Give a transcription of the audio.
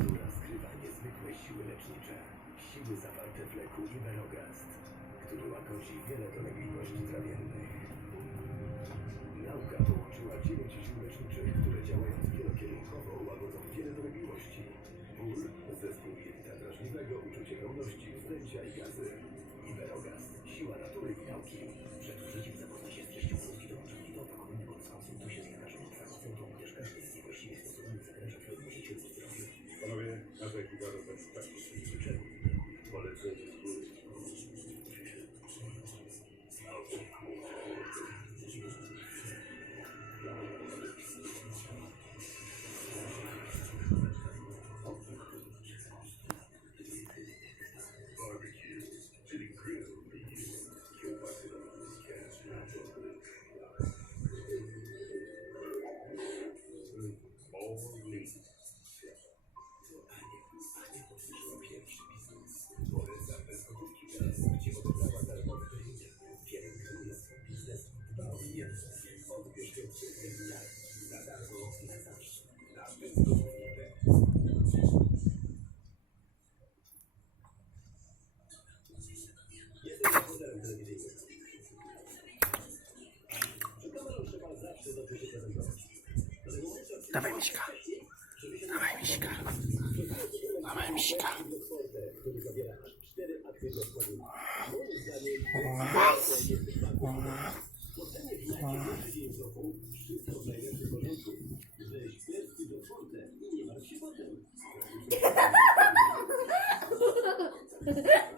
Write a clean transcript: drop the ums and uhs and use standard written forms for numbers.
Natura skrywa niezwykłe siły lecznicze. Siły zawarte w leku Iberogast, który łagodzi wiele dolegliwości trawiennych. Nauka połączyła 9 sił leczniczych, które działając wielokierunkowo łagodzą wiele dolegliwości. Ból, zespół jelita drażliwego, uczucie pełności, wzdęcia i gazy. Iberogast, siła natury i nauki. Przed użyciem zapoznaj się z treścią ulotki dołączonej do opakowanego oraz konsultuj się z lekarzem lub farmaceutą, gdyż każdy z nich właściwie stosowany zagraża twojemu życiu lub zdrowiu. Panowie, na to Iberogast tak. Czemu? Polecenie z góry. Dawaj miśka. Dawaj miśka. Dawaj miśka. Ha ha ha!